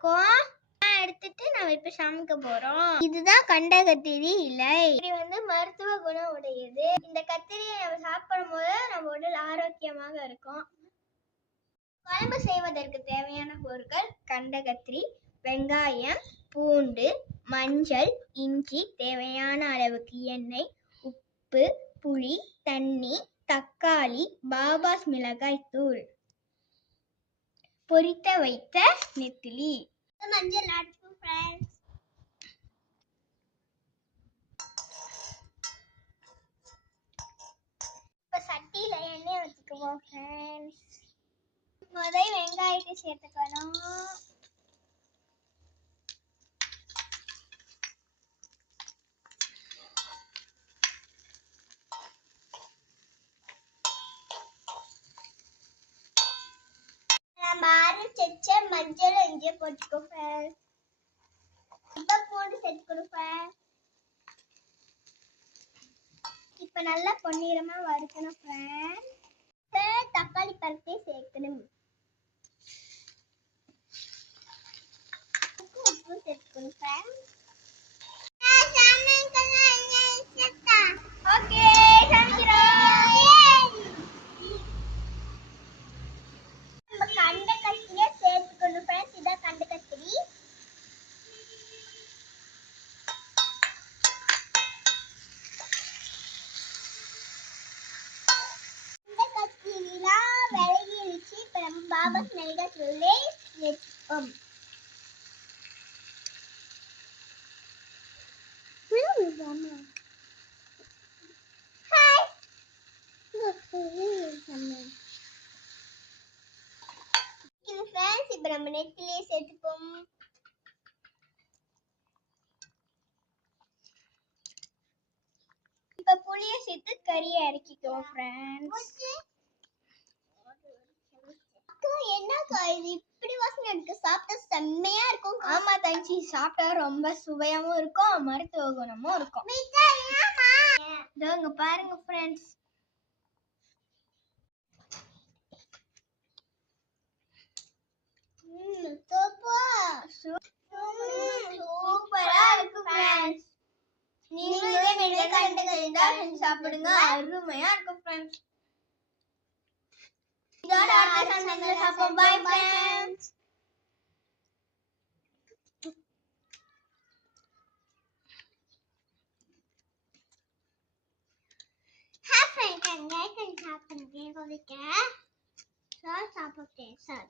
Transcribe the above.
இருக்கும். எடுத்துட்டு நம்ம இப்ப சமைக்க போறோம். இதுதான் கண்டகத்திரி இலை. இது வந்து மருத்துவ குணம் உடையது. இந்த கத்திரியை நம்ம சாப்பிடும் போது நம்ம உடல் ஆரோக்கியமாக இருக்கும். குழம்பு செய்வதற்கு தேவையான பொருட்கள் கண்டகத்திரி, வெங்காயம், பூண்டு, மஞ்சள், இஞ்சி, தேவையான அளவுக்கு எண்ணெய், உப்பு, புளி, தண்ணி, தக்காளி, பாபாஸ் மிளகாய் தூள், பொரித்த வைத்த நெத்திலி. மஞ்சள் ஆட்டும் ஃப்ரெண்ட்ஸ். இப்ப சட்டியில எண்ணெய் வச்சுக்குவோம் ஃப்ரெண்ட்ஸ். முதல்ல வெங்காயத்தை சேர்த்துக்கணும். மஞ்சள் இஞ்சி போட்டுக்கோ ஃப்ரெண்ட்ஸ். இப்ப பூண்டு சேர்த்துக்கணும் ஃப்ரெண்ட்ஸ். இப்ப நல்லா பொன்னிறமா வறுக்கணும் ஃப்ரெண்ட்ஸ். தக்காளி பழத்தை சேர்க்கணும். உப்பு சேர்த்துக்கணும் ஃப்ரெண்ட்ஸ். ஓகே சமைக்கிறோம். நம்ம கண்டகத்திரியை சேர்த்துக்கணும் ஃப்ரெண்ட்ஸ். இதான் கண்டகத்திரி. விலகிடுச்சு. இப்ப நம்ம பாபாஸ் மிளகாய் தூளை சேர்த்துப்போம். இப்ப நம்ம நெத்திலே சேர்த்துப்போம். இப்ப புளியை சேர்த்து கறியை இறக்கிக்குவோம் ஃப்ரெண்ட்ஸ். என்னக்கா இது இப்படி வாசனை இருக்கு? சாப்பிட்டா செம்மையா இருக்கும். ஆமா தங்கச்சி, சாப்பிட்டா ரொம்ப சுவையாவும் இருக்கும், மருத்துவ குணமும் இருக்கும். இங்க பாருங்க ஃப்ரெண்ட்ஸ். சூப்பரா இருக்கு ஃப்ரெண்ட்ஸ். நீங்களே வீட்ல கண்டகத்திரி சாப்பிடுங்க, அருமையா இருக்கும் ஃப்ரெண்ட்ஸ். இதோட அடுத்த சமையல்ல சாப்பிடுவோம். Bye friends. ஹாய் ஃப்ரெண்ட்ஸ், நான் சாப்பிடுறேன். சாப்பிட்டேன் சார்.